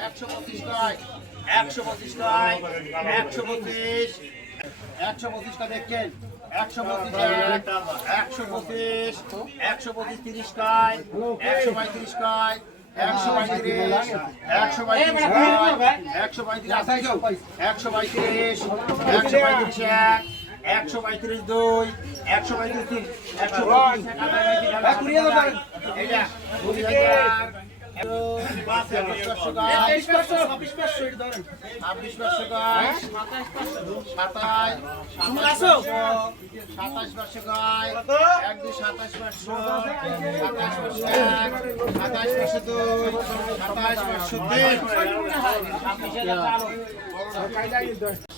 একশো পঁচিশ একশো পঁচিশ একশো পঁচিশ একশো পঁচিশটা দেখছেন একশো পঁচিশ একশো পঁচিশ একশো পঁচিশ তিরিশ নয় একশো পঁয়ত্রিশ একশো পঁয়ত্রিশ একশো পঁয়ত্রিশ একশো পঁয়ত্রিশ একশো পঁয়ত্রিশ একশো পঁয়ত্রিশ এক একশো পঁয়ত্রিশ দুই একশো পঁয়ত্রিশ তিন একশো পঁয়ত্রিশ সাতাশ সাতাশ পাঁচশো গাছ এক দুই সাতাশ পাঁচশো সাতাশ পাঁচশো এক সাতাশ পাঁচশো দুই সাতাশ পাঁচশো তিন বেশি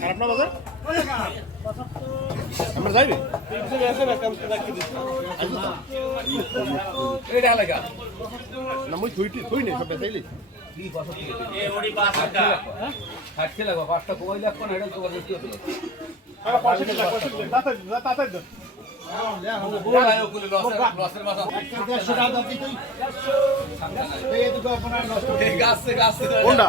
খারাপ না বাজার? আমরা যাইবে? এটা লাগা না মুই থুই থুই নেই সব বেচাইলি পাঁচটা কমাই লাগবো না এটা তোমার দেখতে হবে। লসের মাথা দেড়শো টাকা দাম তুই এই দুটো আপনার নষ্ট গাছে। গাছে কোনটা?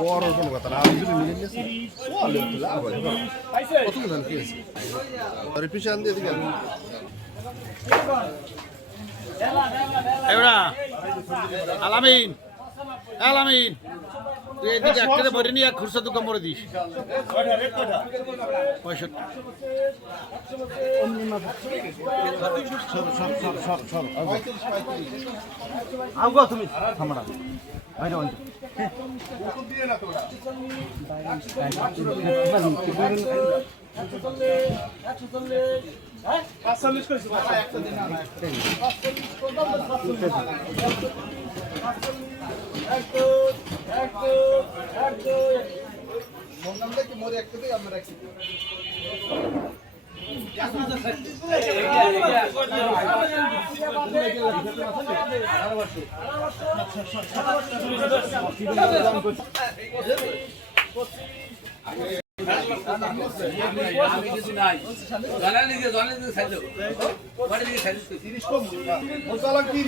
বড় কোনো কথা না। আমি যদি নিয়ে নিয়েছি চলে তো লাভ হয় কত দাম কি আছে আরে পিছে দিয়ে দিকে আলামিন আলামিন। তুই এদিকে একটা ভরে নিয়ে খুরসা দোকান মরে দিস পঁয়ষট্টি আমগো তুমি থামড়া বাইরে অন্ত আমি কিছু নাই দিকে জলের দিকে সাইড বাড়ির দিকে সাইড তিরিশ কি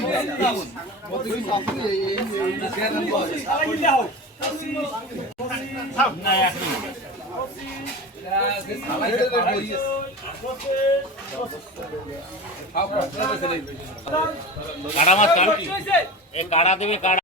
কাড়া মাছ কাড়া দেবে কাড়া